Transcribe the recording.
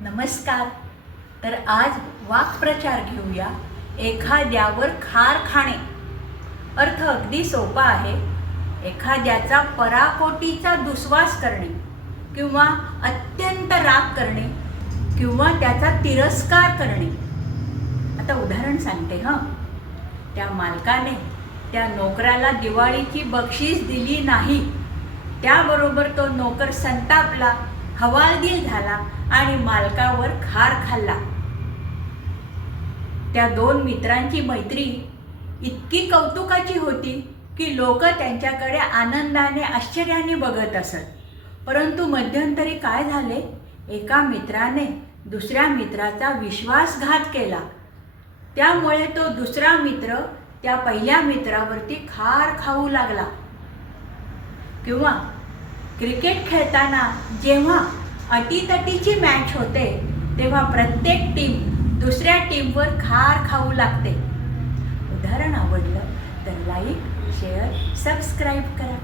नमस्कार. तर आज वाक्प्रचार घेऊया एखाद्यावर खार खाणे. अर्थ अगदी सोपा आहे. एखाद्याचा पराकोटीचा दुस्वास करणे किंवा अत्यंत राग करणे किंवा त्याचा तिरस्कार करणे. आता उदाहरण सांगते हं. त्या मालकाने त्या नोकराला दिवाळीची बक्षीस दिली नाही. त्याबरोबर तो नोकर संतापला. हवालदिल झाला आणि मालकावर खार खाल्ला. त्या दोन मित्रांची मैत्री इतकी कौतुकाची होती की लोक त्यांच्याकडे आनंदाने आश्चर्याने बघत असत. परंतु मध्यंतरी काय झाले? एका मित्राने दुसऱ्या मित्राचा विश्वासघात केला. त्यामुळे तो दुसरा मित्र त्या पहिल्या मित्रावरती खार खाऊ लागला. किंवा क्रिकेट खेळताना जेव्हा अटीतटीची मॅच होते तेव्हा प्रत्येक टीम दुसऱ्या टीमवर खार खाऊ लागते. उदाहरण आवडलं तर लाईक शेअर सबस्क्राईब करा.